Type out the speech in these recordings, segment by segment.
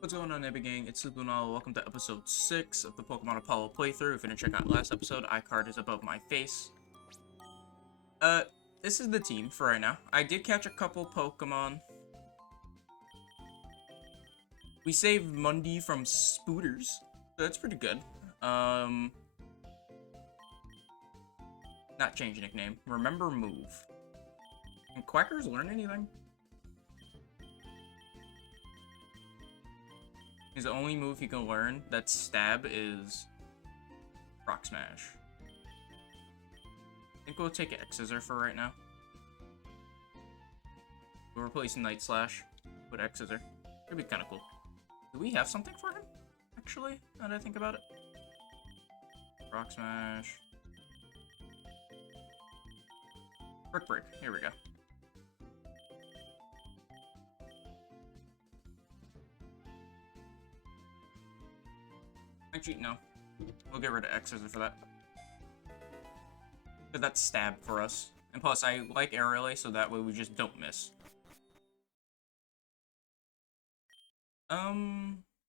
What's going on, Nebby Gang? It's Opalo. Welcome to episode 6 of the Pokemon Apollo playthrough. If you didn't check out last episode, iCard is above my face. This is the team for right now. I did catch a couple Pokemon. We saved Mundi from Spooters, so that's pretty good. Not change nickname. Remember move. Can Quackers learn anything? His only move he can learn that's stab is Rock Smash. I think we'll take X-Scissor for right now. We're replacing Night Slash with X-Scissor. It'd be kind of cool. Do we have something for him? Actually, now that I think about it. Rock Smash. Brick Break. Here we go. Actually, no. We'll get rid of X-Scissor for that. Because that's stab for us. And plus, I like Air Relay, so that way we just don't miss.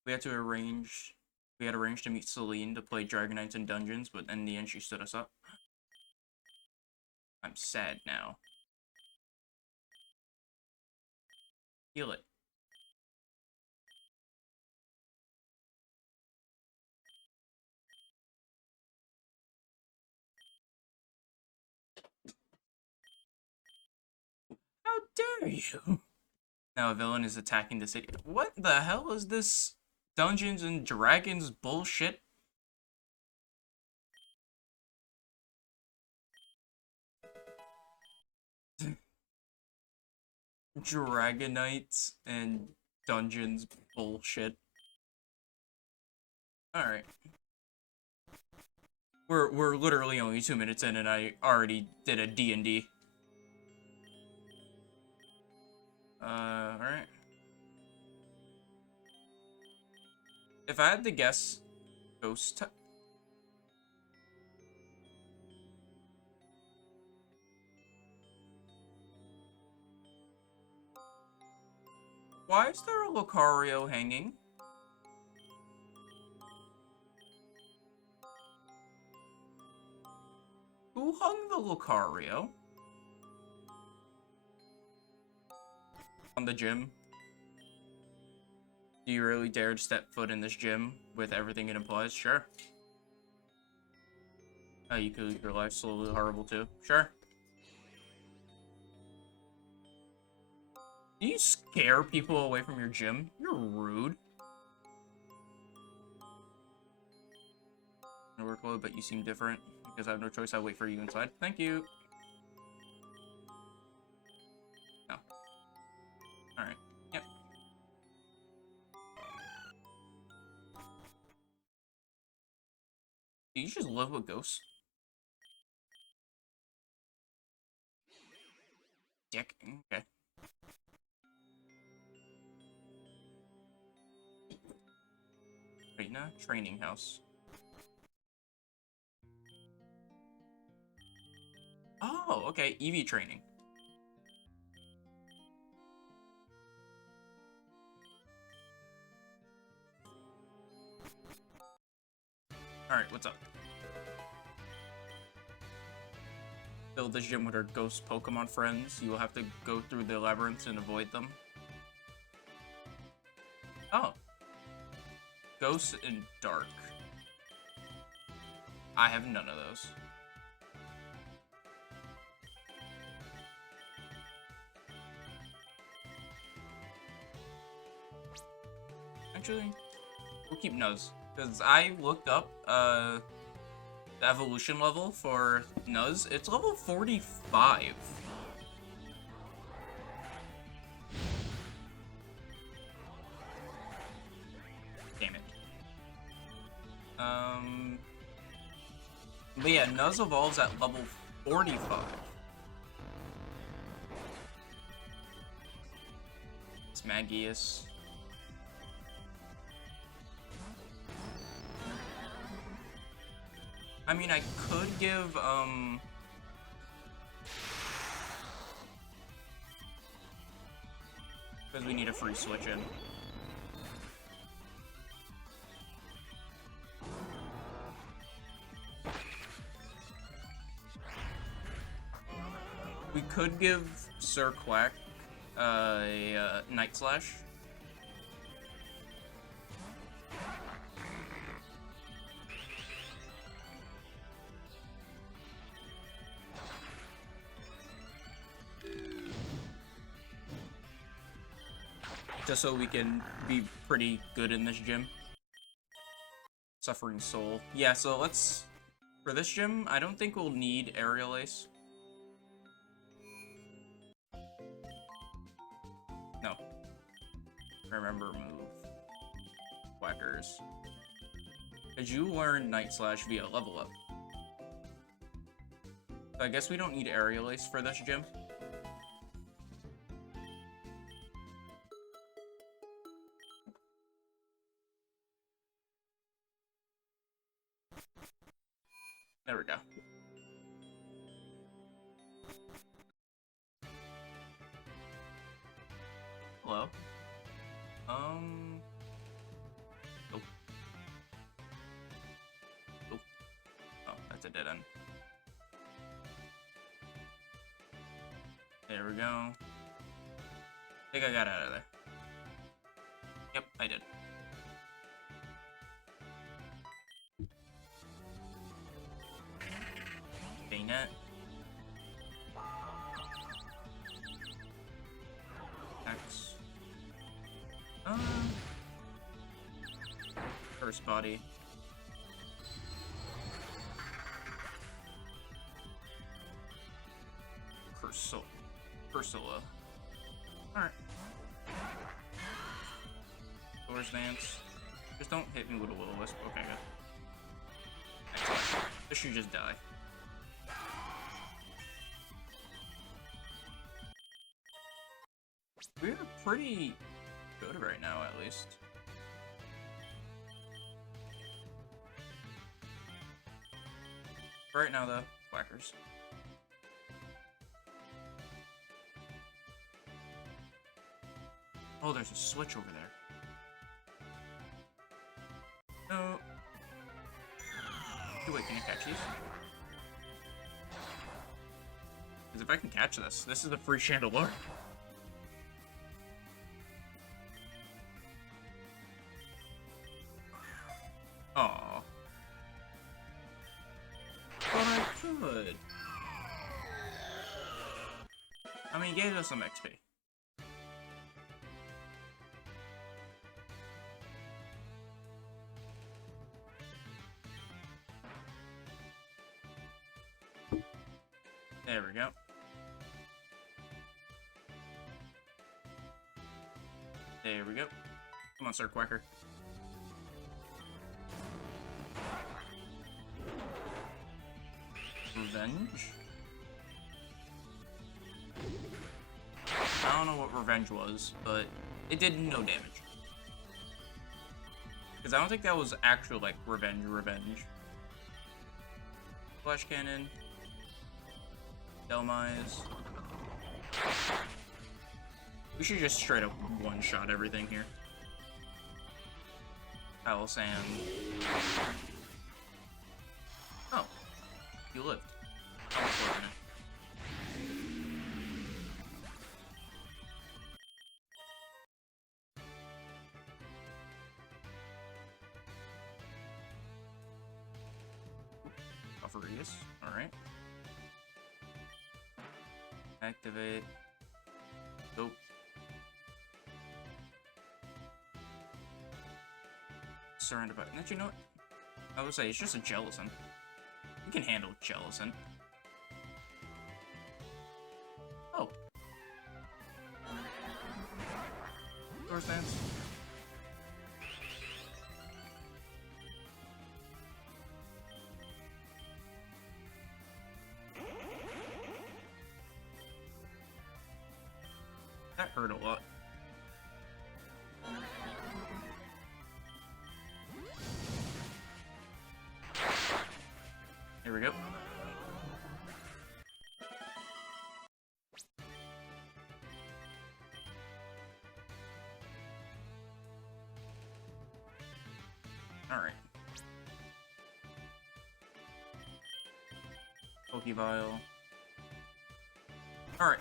We had to arrange... We had arranged to meet Celine to play Dragonites in Dungeons, but in the end she stood us up. I'm sad now. Heal it. How dare you? Now a villain is attacking the city. What the hell is this Dungeons and Dragons bullshit? Dragonites and Dungeons bullshit. Alright. We're literally only 2 minutes in and I already did a D&D. Alright. If I had to guess, Ghost... Why is there a Lucario hanging? Who hung the Lucario? On the gym? Do you really dare to step foot in this gym with everything it implies? Sure. Oh, you could leave your life slowly horrible too. Sure. Do you scare people away from your gym? You're rude. No workload, but you seem different. Because I have no choice, I'll wait for you inside. Thank you. No. Alright. Yep. Do you just live with ghosts? Dick. Okay. Arena Training House. Oh, okay. EV training. Alright, what's up? Build this gym with our ghost Pokemon friends. You will have to go through the labyrinths and avoid them. Oh. Ghost and Dark. I have none of those. Actually, we'll keep Nuz. Because I looked up, the evolution level for Nuz. It's level 45. Damn it. But yeah, Nuz evolves at level 45. It's Magius. I mean, I could give, because we need a free switch in. could give Sir Quack a Night Slash. Just so we can be pretty good in this gym. Suffering Soul. Yeah, so let's... For this gym, I don't think we'll need Aerial Ace. No. Remember move. Whackers. Did you learn Night Slash via level up? So I guess we don't need Aerial Ace for this gym. There we go. Hello? Nope. Nope. Oh, that's a dead end. There we go. I think I got out of there. Yep, I did. Bayonet. X. First body. Ursula. Alright. Doors Dance. Just don't hit me with a Will-O-Wisp. Okay, good. Excellent. This should just die. We're pretty good right now, at least. Right now, though, Whackers. Oh, there's a switch over there. No. Oh, wait, can I catch these? Because if I can catch this, this is a free Chandelure. Aww. But I could. I mean, he gave us some XP. There we go. There we go. Come on, Sir Quacker. Revenge? I don't know what Revenge was, but it did no damage. Because I don't think that was actual, like, Revenge. Flash Cannon. Delmise. We should just straight up one-shot everything here. Palisand. Oh. You lived. How unfortunate. Bufferius. Alright. Activate. Nope. Surrender button. You know what? I would say it's just a Jellicent. We can handle Jellicent. Oh. Doors Dance. That hurt a lot. Here we go. Alright. Pokebile. Alright.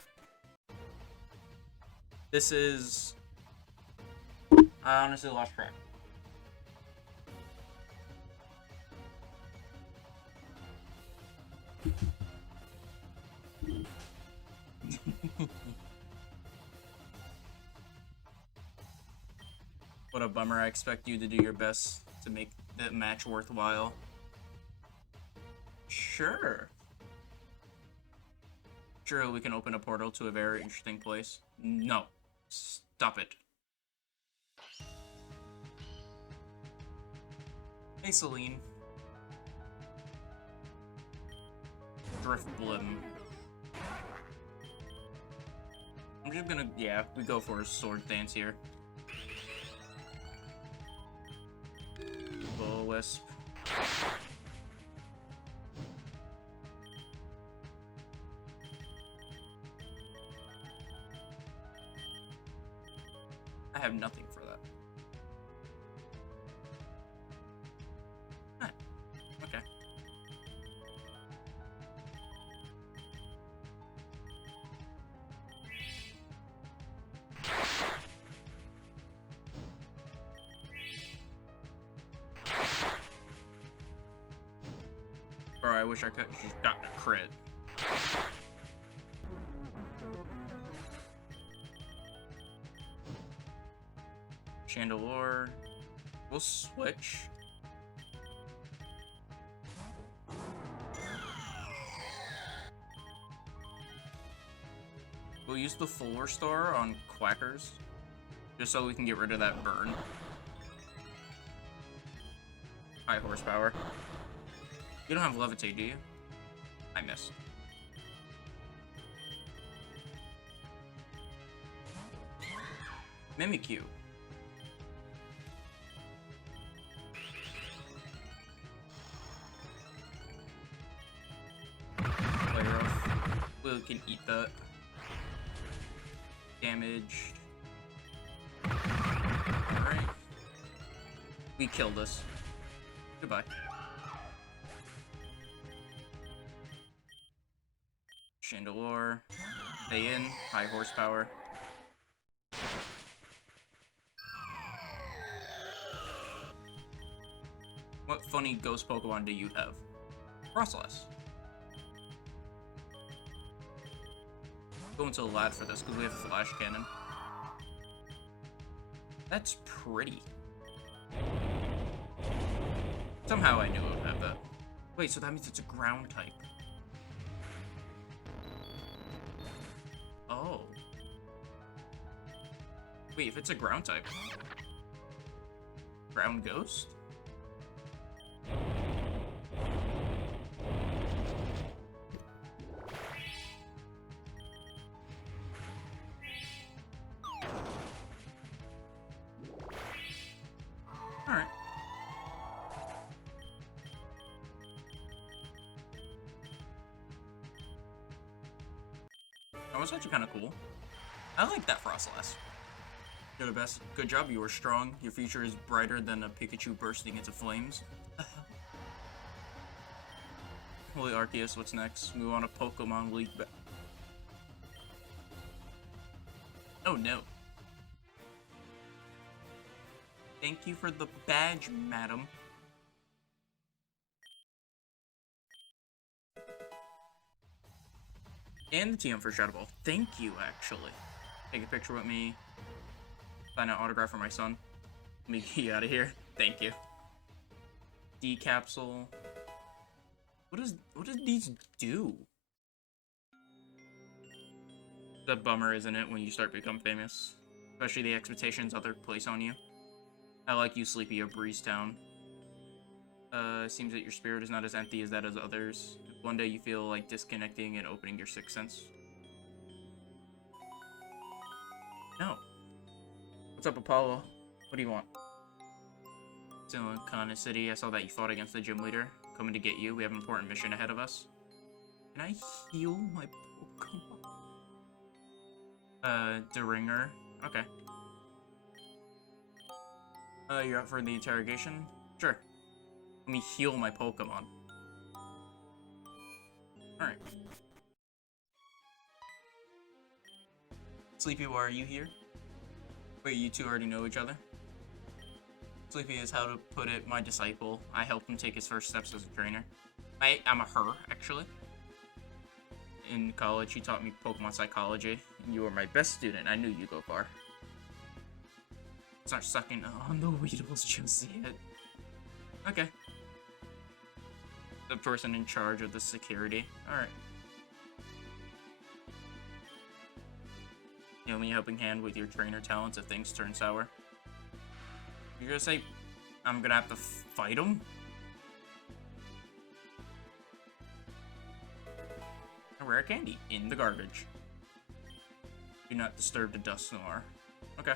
This is... I honestly lost track. What a bummer. I expect you to do your best to make the match worthwhile. Sure. Sure, we can open a portal to a very interesting place. No. Stop it. Hey, Celine. Drift Blim. I'm just gonna, yeah, we go for a sword dance here. Bull Wisp. I have nothing for that. Huh. Okay. Or I wish I could have just gotten a crit. Chandelure. We'll switch. We'll use the Fuller Star on Quackers, just so we can get rid of that burn. High horsepower. You don't have Levitate, do you? I missed. Mimikyu. We can eat that. Damage. Alright. We kill this. Goodbye. Chandelure. Stay in. High horsepower. What funny ghost Pokemon do you have? Frostlass. Go into a lad for this because we have Flash Cannon. That's pretty. Somehow I knew it would have that. Wait, so that means it's a ground type. Oh. Wait, if it's a ground type. Ground Ghost? Alright. That was actually kind of cool. I like that Frostlass. You're the best. Good job, you were strong. Your future is brighter than a Pikachu bursting into flames. Holy Arceus, what's next? We want a Pokemon League back. Oh no. Thank you for the badge, madam. And the TM for Shadow Ball. Thank you, actually. Take a picture with me. Sign an autograph for my son. Let me get you out of here. Thank you. D-Capsule. What does these do? The bummer, isn't it, when you start to become famous? Especially the expectations others place on you. I like you, Sleepy of Breeze Town. Seems that your spirit is not as empty as that as others. If one day you feel like disconnecting and opening your sixth sense. No. What's up, Opalo? What do you want? Still in Kana City, I saw that you fought against the gym leader. Coming to get you, we have an important mission ahead of us. Can I heal my Pokemon? Deringer. Okay. You're up for the interrogation? Sure. Let me heal my Pokemon. Alright. Sleepy, why are you here? Wait, you two already know each other? Sleepy is, how to put it, my disciple. I helped him take his first steps as a trainer. I'm a her, actually. In college, he taught me Pokemon psychology. And you were my best student. I knew you'd go far. Start sucking on the Weedles just yet. Okay. The person in charge of the security. Alright. You know me, a helping hand with your trainer talents if things turn sour. You're gonna say I'm gonna have to fight him? A rare candy in the garbage. Do not disturb the dust noir. Okay.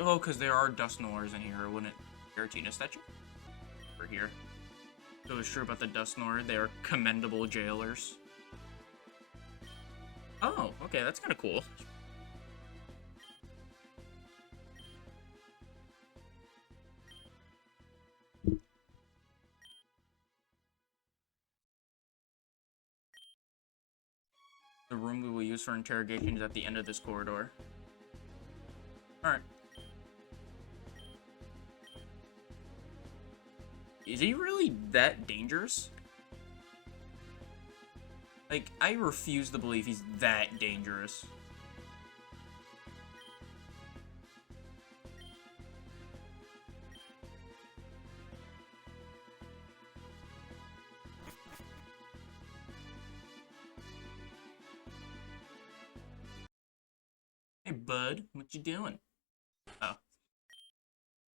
Oh, because there are dust noirs in here, wouldn't it? Giratina statue? Over here. So it's true about the dust noir, they are commendable jailers. Oh, okay, that's kind of cool. The room we will use for interrogation is at the end of this corridor. Alright. Is he really that dangerous? Like, I refuse to believe he's that dangerous. Hey, bud, what you doing? Oh.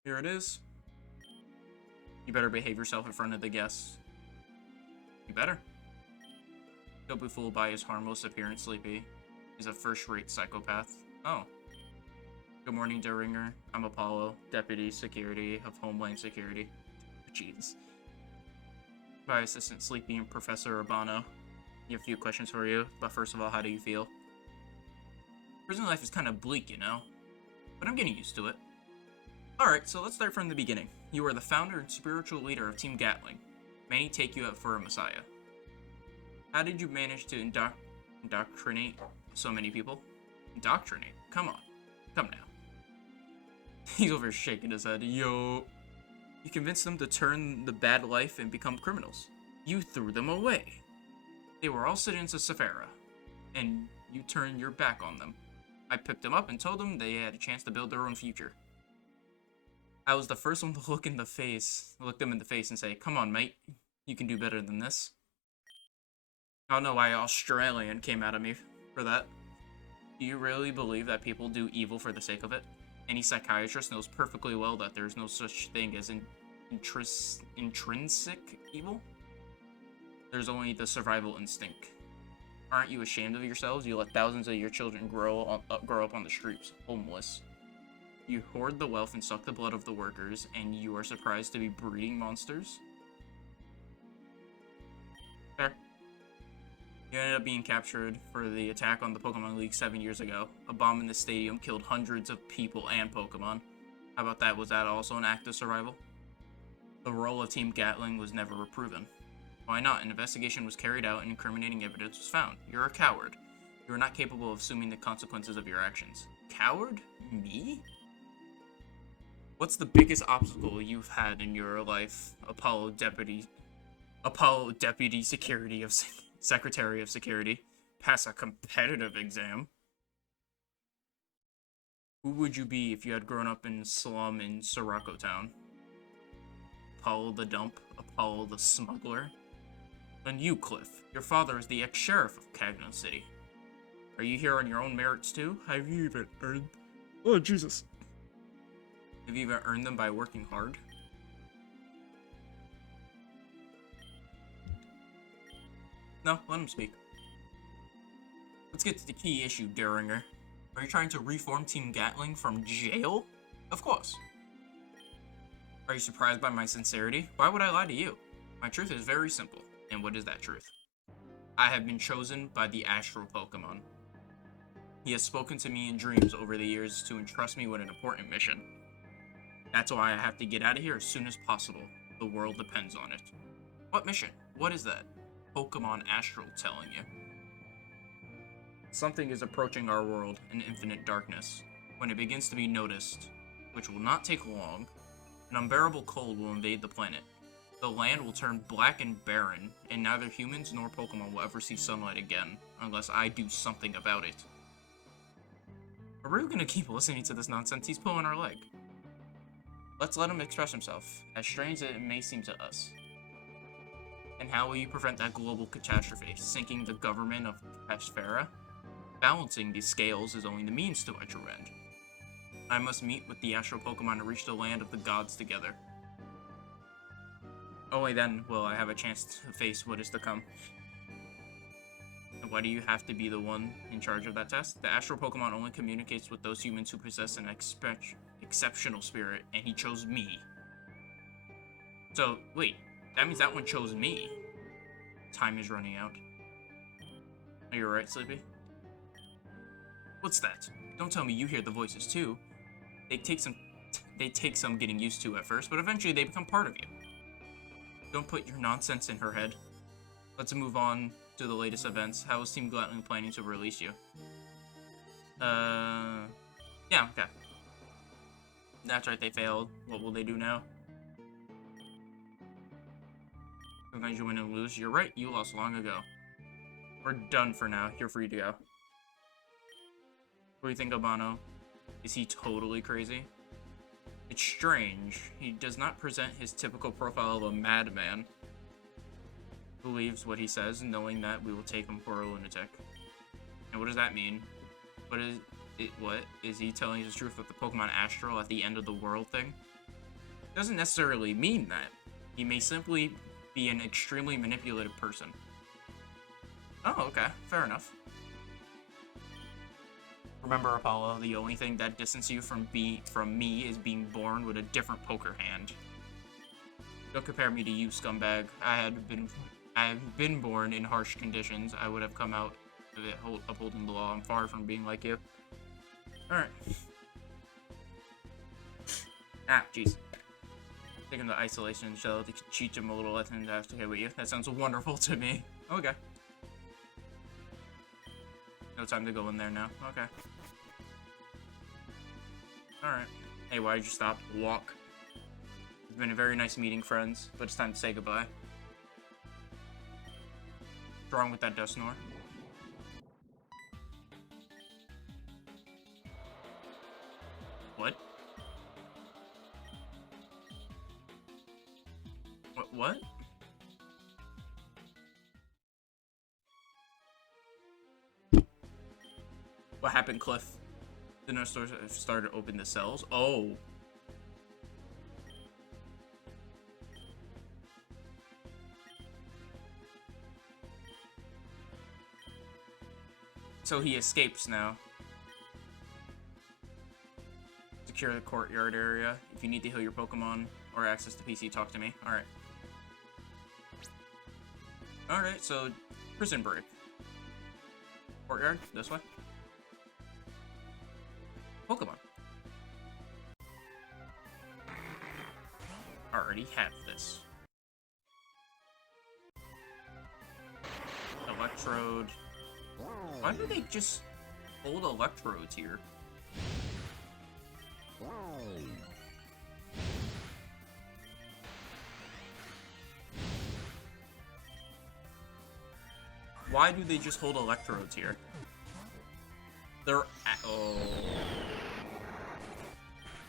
Here it is. You better behave yourself in front of the guests. You better. Don't be fooled by his harmless appearance, Sleepy. He's a first-rate psychopath. Oh. Good morning, Deringer. I'm Opalo, Deputy Security of Homeland Security. Jeez. My assistant, Sleepy, and Professor Urbano. I have a few questions for you, but first of all, how do you feel? Prison life is kind of bleak, you know? But I'm getting used to it. Alright, so let's start from the beginning. You are the founder and spiritual leader of Team Gatling. Many take you up for a messiah. How did you manage to indoctrinate so many people? Indoctrinate? Come on. Come now. He's over shaking his head. Yo. You convinced them to turn the bad life and become criminals. You threw them away. They were all citizens of Sephara, and you turned your back on them. I picked them up and told them they had a chance to build their own future. I was the first one to look them in the face and say, come on, mate, you can do better than this. I don't know why Australian came out of me for that. Do you really believe that people do evil for the sake of it? Any psychiatrist knows perfectly well that there's no such thing as intrinsic evil. There's only the survival instinct. Aren't you ashamed of yourselves? You let thousands of your children grow up on the streets, homeless. You hoard the wealth and suck the blood of the workers, and you are surprised to be breeding monsters? Fair. You ended up being captured for the attack on the Pokemon League 7 years ago. A bomb in the stadium killed hundreds of people and Pokemon. How about that? Was that also an act of survival? The role of Team Gatling was never proven. Why not? An investigation was carried out and incriminating evidence was found. You're a coward. You are not capable of assuming the consequences of your actions. Coward? Me? What's the biggest obstacle you've had in your life, Opalo Deputy Security of Secretary of Security? Pass a competitive exam. Who would you be if you had grown up in slum in Sirocco Town? Apollo the Dump? Apollo the Smuggler? And you, Cliff. Your father is the ex-sheriff of Cagno City. Are you here on your own merits too? Have you even earned... Oh, Jesus. Have you even earned them by working hard? No, let him speak. Let's get to the key issue, Deringer. Are you trying to reform Team Gatling from jail? Of course. Are you surprised by my sincerity? Why would I lie to you? My truth is very simple. And what is that truth? I have been chosen by the Astral Pokemon. He has spoken to me in dreams over the years to entrust me with an important mission. That's why I have to get out of here as soon as possible. The world depends on it. What mission? What is that? Pokemon Astral telling you. Something is approaching our world in infinite darkness. When it begins to be noticed, which will not take long, an unbearable cold will invade the planet. The land will turn black and barren, and neither humans nor Pokemon will ever see sunlight again, unless I do something about it. Are we gonna keep listening to this nonsense? He's pulling our leg. Let's let him express himself, as strange as it may seem to us. And how will you prevent that global catastrophe? Sinking the government of Pashfera? Balancing these scales is only the means to my true end. I must meet with the astral Pokemon to reach the land of the gods together. Only then will I have a chance to face what is to come. And why do you have to be the one in charge of that test? The astral Pokemon only communicates with those humans who possess an exceptional spirit, and he chose me. So, wait, that means that one chose me. Time is running out. Are you alright, Sleepy? What's that? Don't tell me you hear the voices too. They take some getting used to at first, but eventually they become part of you. Don't put your nonsense in her head. Let's move on to the latest events. How is Team Gluttony planning to release you? Yeah, okay. That's right, they failed. What will they do now? Sometimes you win and lose. You're right, you lost long ago. We're done for now. You're free to go. What do you think, Albano? Is he totally crazy? It's strange. He does not present his typical profile of a madman. Believes what he says, knowing that we will take him for a lunatic. And what does that mean? What is he telling us the truth with the Pokemon Astral at the end of the world thing? Doesn't necessarily mean that. He may simply be an extremely manipulative person. Oh, okay. Fair enough. Remember, Opalo, the only thing that distances you from me is being born with a different poker hand. Don't compare me to you, scumbag. I have been born in harsh conditions. I would have come out of it upholding the law. I'm far from being like you. Alright. Ah, jeez. Taking the isolation shell to teach him a little lesson to okay with you. That sounds wonderful to me. Okay. No time to go in there now. Okay. Alright. Hey, why did you stop? Walk. It's been a very nice meeting, friends, but it's time to say goodbye. What's wrong with that Dusknoir? What? What? What happened, Cliff? The nurse started to open the cells? Oh. So he escapes now. Secure the courtyard area. If you need to heal your Pokemon or access to PC, talk to me. Alright. Alright, so prison break. Courtyard, this way. Pokemon. Already have this. Electrode. Why do they just hold electrodes here? Why do they just hold electrodes here? They're oh.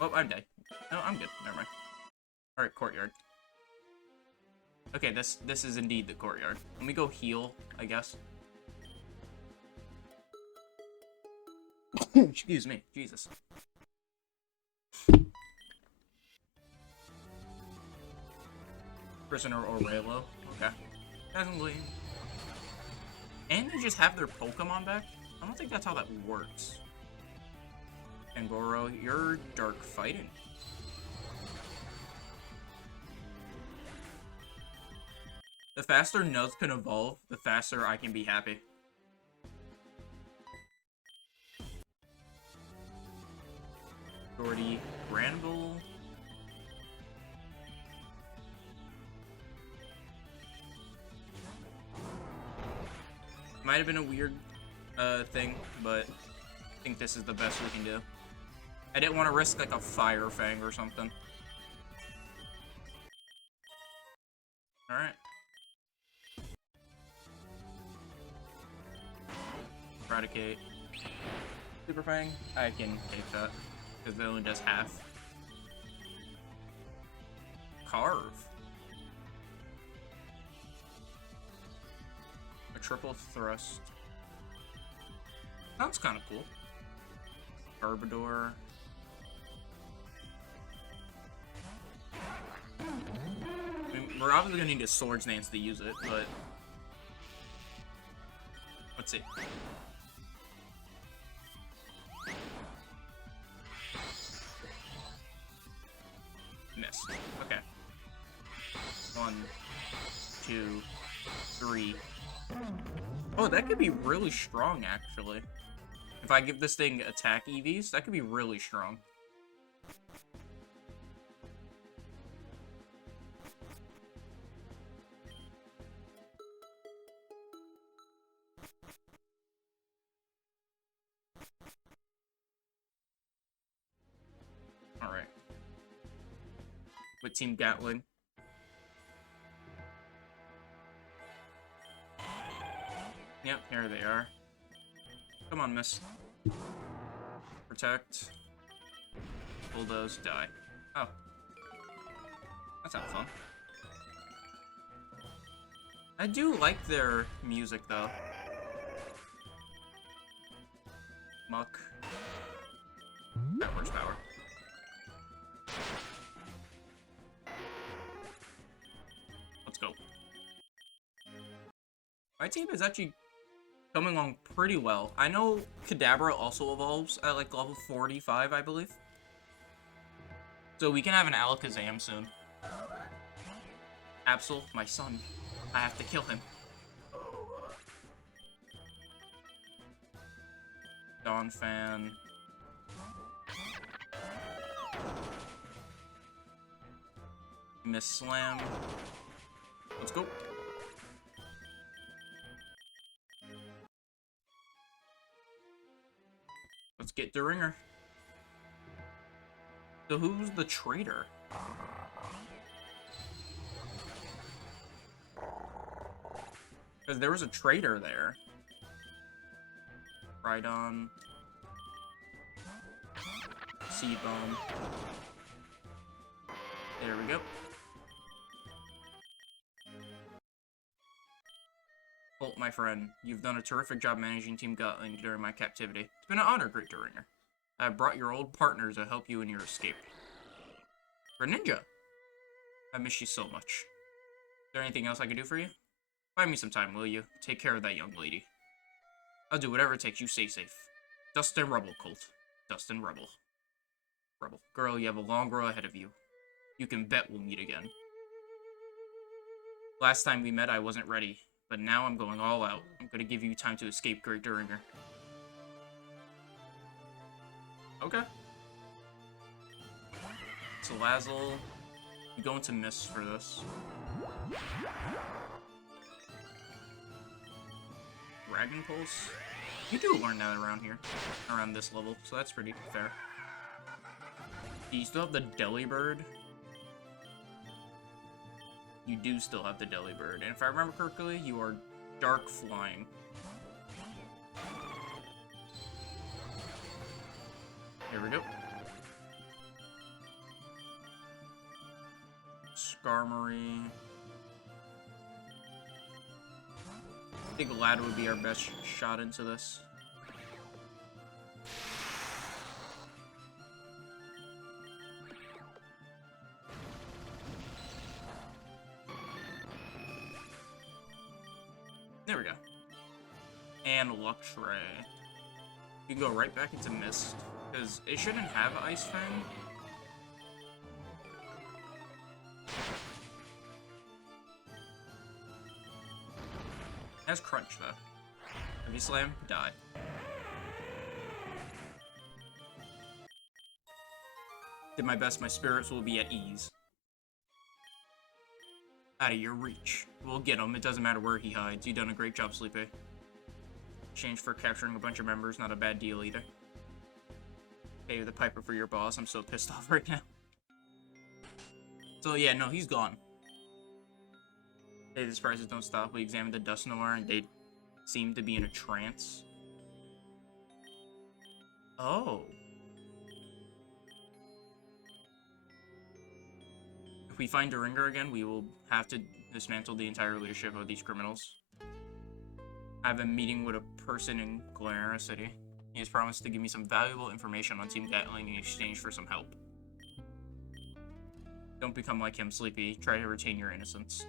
Oh, I'm dead. No, I'm good. Never mind. Alright, courtyard. Okay, this is indeed the courtyard. Let me go heal, I guess. Excuse me. Jesus. Prisoner Aurelo. Okay. Doesn't leave. And they just have their Pokemon back? I don't think that's how that works. Angoro, you're dark fighting. The faster Nuz can evolve, the faster I can be happy. Jordy, Granville. Might have been a weird thing, but I think this is the best we can do. I didn't want to risk like a Fire Fang or something. Alright. Eradicate. Super Fang? I can take that, because it only does half. Carve. A triple thrust. Sounds kind of cool. Garbodor. I mean, we're obviously gonna need a Swords Dance to use it, but let's see. Missed. Okay. 1, 2, 3. Oh, that could be really strong, actually. If I give this thing attack EVs, that could be really strong. Alright. With Team Gatling. Yep, here they are. Come on, miss. Protect. Bulldoze, die. Oh. That's not fun. I do like their music, though. Muck. That works power. Let's go. My team is actually coming along pretty well. I know Kadabra also evolves at like level 45, I believe. So we can have an Alakazam soon. Absol, my son. I have to kill him. Donphan. Miss Slam. Let's go. Let's get the ringer. So who's the traitor? Because there was a traitor there. Rhydon. Seed Bomb. There we go. Holt, my friend, you've done a terrific job managing Team Gatling during my captivity. It's been an honor, Great Ringer. I have brought your old partner to help you in your escape. Greninja! I miss you so much. Is there anything else I can do for you? Find me some time, will you? Take care of that young lady. I'll do whatever it takes. You stay safe. Dust and Rebel, Colt. Dust and Rebel. Rebel. Girl, you have a long road ahead of you. You can bet we'll meet again. Last time we met, I wasn't ready. But now I'm going all out. I'm gonna give you time to escape, Great Ringer. Okay. Salazzle. You go into Miss for this. Dragon Pulse. You do learn that around here. Around this level, so that's pretty fair. Do you still have the Delibird? You do still have the Delibird, and if I remember correctly, you are Dark Flying. Here we go. Skarmory. I think Ladder would be our best shot into this. There we go. And Luxray. You can go right back into Mist, because it shouldn't have Ice Fang. It has Crunch, though. Heavy Slam, die. Did my best, my spirits will be at ease. Out of your reach. We'll get him, it doesn't matter where he hides. You've done a great job, Sleepy. Exchange for capturing a bunch of members, not a bad deal either. Pay the piper for your boss. I'm so pissed off right now. So yeah, no, he's gone. Hey, the surprises don't stop. We examined the dust noir and they seem to be in a trance. Oh. If we find Deringer again, we will have to dismantle the entire leadership of these criminals. I have a meeting with a person in Glenera City. He has promised to give me some valuable information on Team Gatling in exchange for some help. Don't become like him, Sleepy. Try to retain your innocence.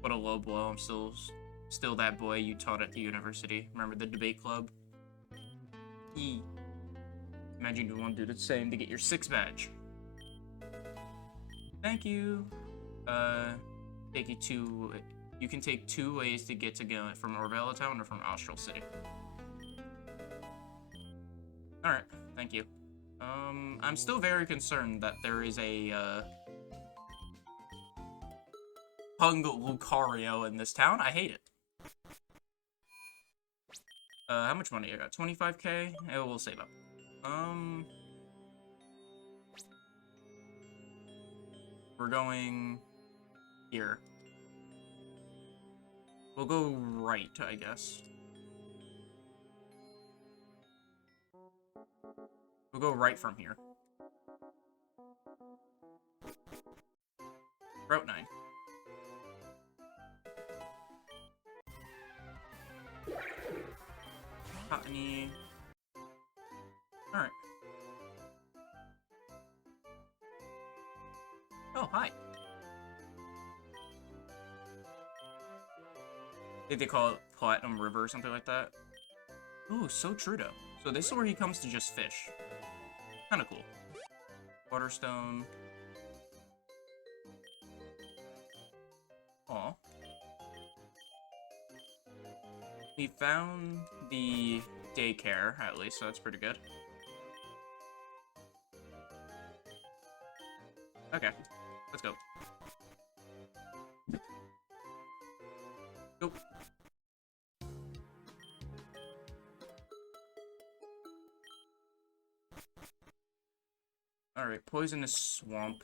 What a low blow. I'm still that boy you taught at the university. Remember the debate club? Imagine you want to do the same to get your 6th badge. Thank you. Take you to... You can take 2 ways to get to Gillet, from Orbella Town or from Austral City. Alright, thank you. I'm still very concerned that there is a, Hung Lucario in this town. I hate it. How much money I got? 25k? Yeah, we'll save up. We're going here. We'll go right, I guess. We'll go right from here. Route 9. Cottony. Alright. Oh, hi. I think they call it Platinum River or something like that. Ooh, so Trudeau. So this is where he comes to just fish. Kinda cool. Waterstone. Aw. We found the daycare, at least, so that's pretty good. Okay, let's go. Go. Alright, poisonous swamp.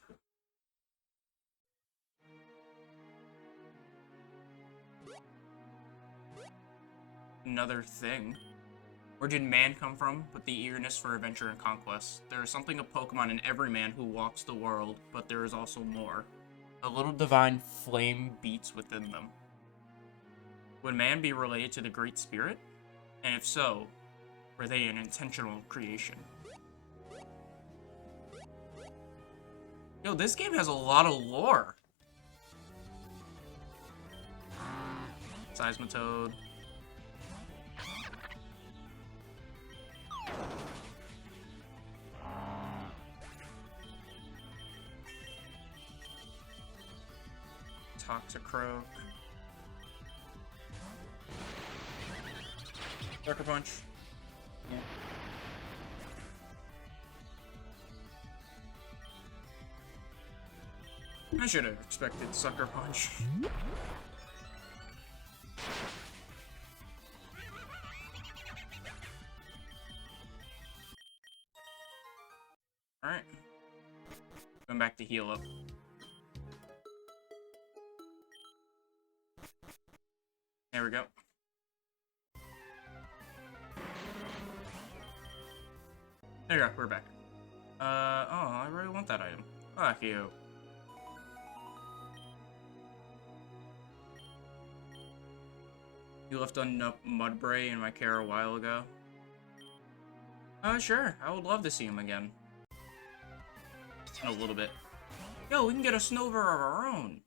Another thing. Where did man come from? But the eagerness for adventure and conquest. There is something of Pokemon in every man who walks the world, but there is also more. A little divine flame beats within them. Would man be related to the Great Spirit? And if so, were they an intentional creation? Yo, this game has a lot of lore. Seismitoad. Toxicroak. Sucker Punch. Yeah. I should have expected Sucker Punch. Alright. Going back to heal up. There we go. There you go, we're back. Oh, I really want that item. Fuck you. You left on Mudbray in my care a while ago. Sure. I would love to see him again. In a little bit. Yo, we can get a Snover of our own.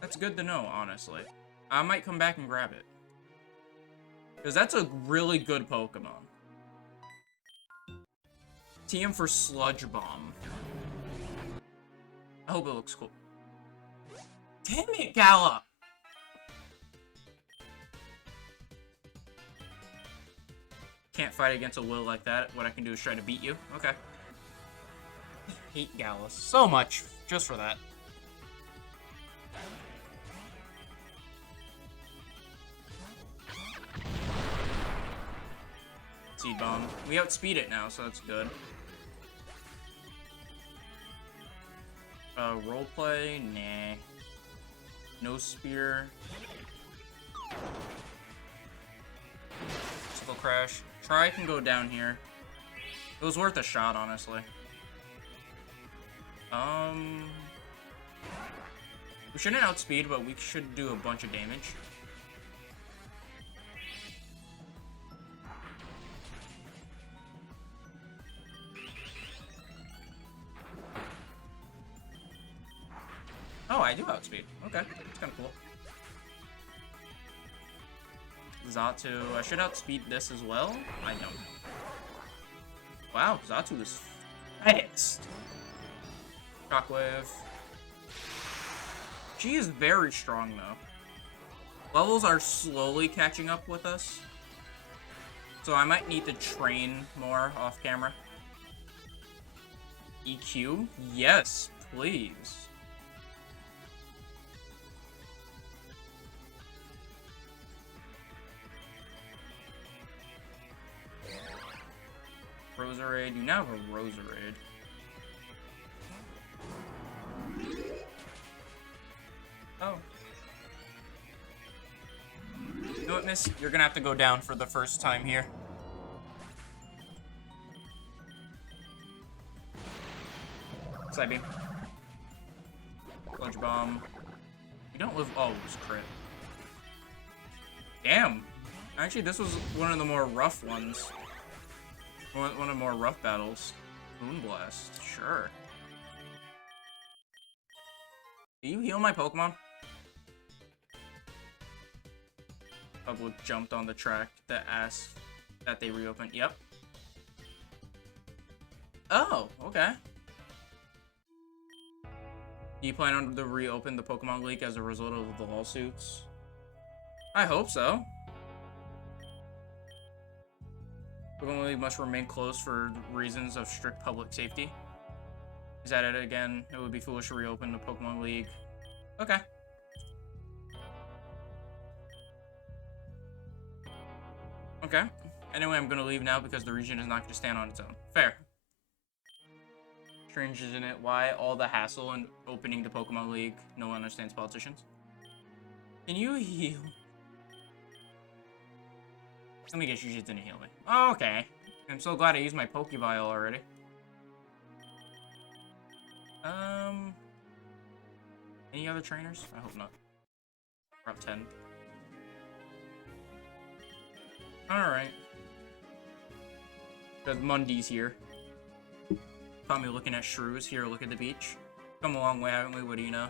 That's good to know, honestly. I might come back and grab it. Because that's a really good Pokemon. TM for Sludge Bomb. I hope it looks cool. Damn it, Gala! Can't fight against a will like that. What I can do is try to beat you. Okay. I hate Gallus so much. Just for that. Seed Bomb. We outspeed it now, so that's good. Roleplay? Nah. No spear. Skull Crash. Try can go down here. It was worth a shot, honestly. We shouldn't outspeed, but we should do a bunch of damage. Oh, I do outspeed. Okay, it's kind of cool. Xatu. I should outspeed this as well. I don't. Wow, Xatu is fast. Shockwave. She is very strong, though. Levels are slowly catching up with us. So I might need to train more off camera. EQ? Yes, please. Roserade. You now have a Roserade. Oh. You know what, miss? You're gonna have to go down for the first time here. Psybeam. Sludge Bomb. You don't live. Oh, it's crit. Damn. Actually, this was one of the more rough ones. One of the more rough battles. Moonblast. Sure. Do you heal my Pokemon? Public jumped on the track that asked that they reopen. Yep. Oh, okay. Do you plan on to reopen the Pokemon League as a result of the lawsuits? I hope so. Pokemon League must remain closed for reasons of strict public safety. Is that it again? It would be foolish to reopen the Pokemon League. Okay. Okay. Anyway, I'm gonna leave now because the region is not gonna stand on its own. Fair. Strange, isn't it? Why all the hassle in opening the Pokemon League? No one understands politicians. Can you heal? Let me guess, you just didn't heal me. Oh, okay. I'm so glad I used my Pokeball already. Any other trainers? I hope not. We're up 10. Alright. Got Mundy's here. Caught me looking at shrews. Here, look at the beach. Come a long way, haven't we? What do you know?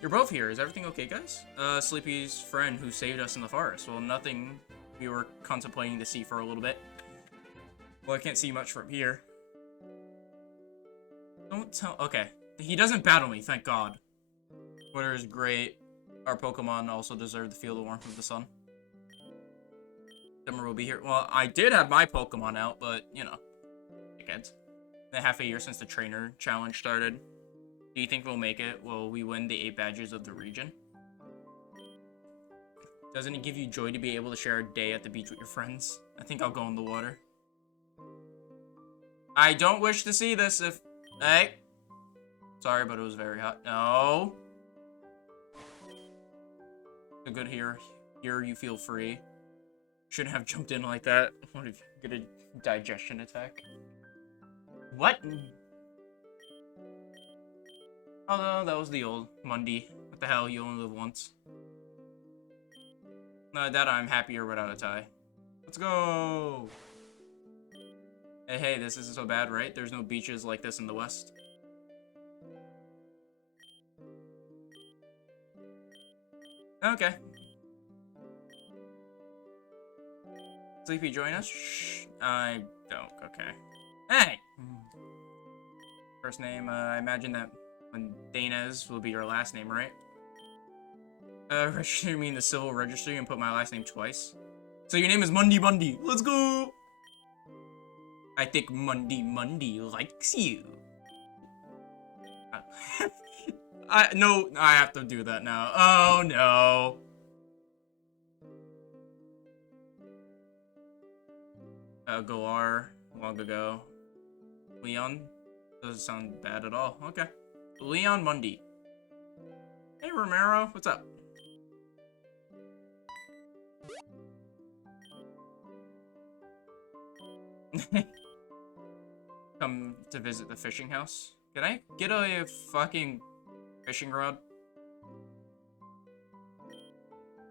You're both here. Is everything okay, guys? Sleepy's friend who saved us in the forest. Well, nothing we were contemplating to see for a little bit. Well, I can't see much from here. Don't tell... Okay. He doesn't battle me, thank God. Weather is great. Our Pokemon also deserve to feel the warmth of the sun. Summer will be here. Well, I did have my Pokemon out, but, you know. Dickheads. Been half a year since the trainer challenge started. Do you think we'll make it? Will we win the 8 badges of the region? Doesn't it give you joy to be able to share a day at the beach with your friends? I think I'll go in the water. I don't wish to see this if... Hey! Sorry, but it was very hot. No! So good here. Here you feel free. Shouldn't have jumped in like that. What if you get a digestion attack? What? Oh no, that was the old Mundy. What the hell, you only live once. No, that I'm happier without a tie. Let's go! Hey, this isn't so bad, right? There's no beaches like this in the West. Okay. Sleepy, join us? Shh. I don't. Okay. Hey! First name, I imagine that Dana's will be your last name, right? Register me in the civil registry and put my last name twice. So your name is Mundy Mundy. Let's go! I think Mundy Mundy likes you. No, I have to do that now. Oh no. Galar, long ago. Leon? Doesn't sound bad at all. Okay. Leon Mundy. Hey Romero, what's up? Come to visit the fishing house. Can I get a fucking fishing rod?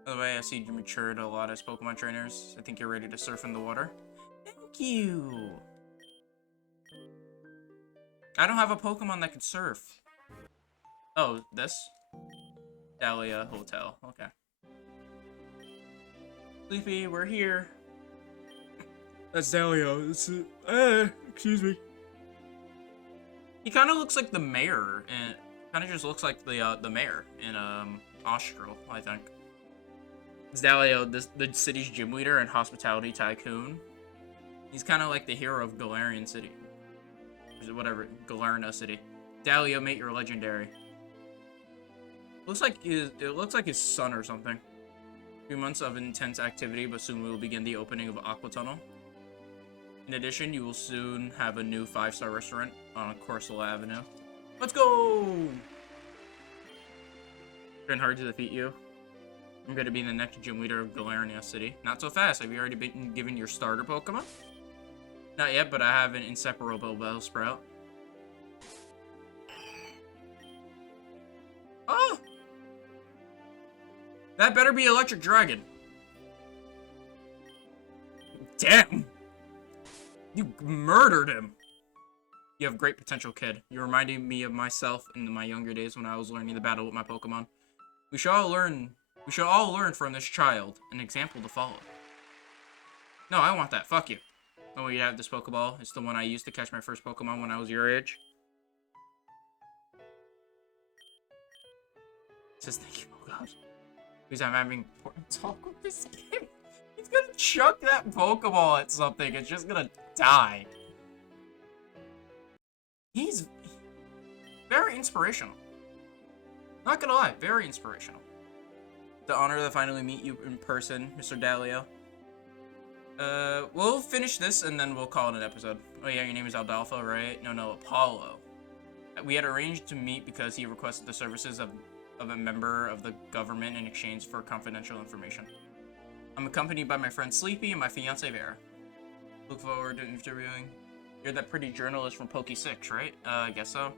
By the way, I see you matured a lot as Pokemon trainers. I think you're ready to surf in the water. Thank you! I don't have a Pokemon that can surf. Oh, this? Dahlia Hotel. Okay. Sleepy, we're here. That's Dahlia. Excuse me. He kind of looks like the mayor, and kind of just looks like the mayor in Austral, I think. It's Dahlia, the city's gym leader and hospitality tycoon. He's kind of like the hero of Galarian City. Whatever, Galarna City. Dahlia, mate, you're legendary. It looks like his son or something. A few months of intense activity, but soon we will begin the opening of Aqua Tunnel. In addition, you will soon have a new 5-star restaurant on Corsola Avenue. Let's go! Been hard to defeat you. I'm gonna be the next gym leader of Galarnia City. Not so fast. Have you already been given your starter Pokemon? Not yet, but I have an inseparable Bellsprout. Oh! That better be Electric Dragon. Damn! You murdered him! You have great potential, kid. You reminded me of myself in my younger days when I was learning the battle with my Pokemon. We should all learn from this child, an example to follow. No, I want that. Fuck you. Oh, you have this Pokeball. It's the one I used to catch my first Pokemon when I was your age. It says thank you. Oh god. Because I'm having important talk with this kid. He's gonna chuck that Pokeball at something. It's just gonna die. He's very inspirational. Not gonna lie, very inspirational. The honor to finally meet you in person, Mr. Dahlia. We'll finish this and then we'll call it an episode. Oh yeah, your name is Aldalfa, right? No, Opalo. We had arranged to meet because he requested the services of a member of the government in exchange for confidential information. I'm accompanied by my friend Sleepy and my fiancée Vera. Look forward to interviewing. You're that pretty journalist from Poke 6, right? I guess so.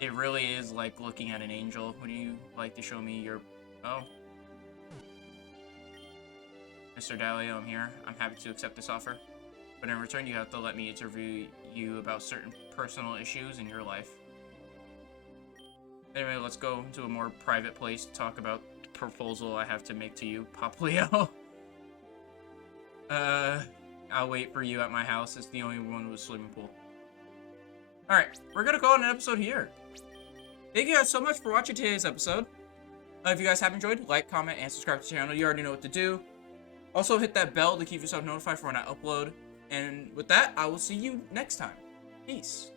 It really is like looking at an angel. Would you like to show me your... Oh. Mr. Dahlia, I'm here. I'm happy to accept this offer. But in return, you have to let me interview you about certain personal issues in your life. Anyway, let's go to a more private place to talk about the proposal I have to make to you, Poplio. I'll wait for you at my house. It's the only one with a swimming pool. Alright, we're gonna call it an episode here. Thank you guys so much for watching today's episode. If you guys have enjoyed, like, comment, and subscribe to the channel. You already know what to do. Also, hit that bell to keep yourself notified for when I upload. And with that, I will see you next time. Peace.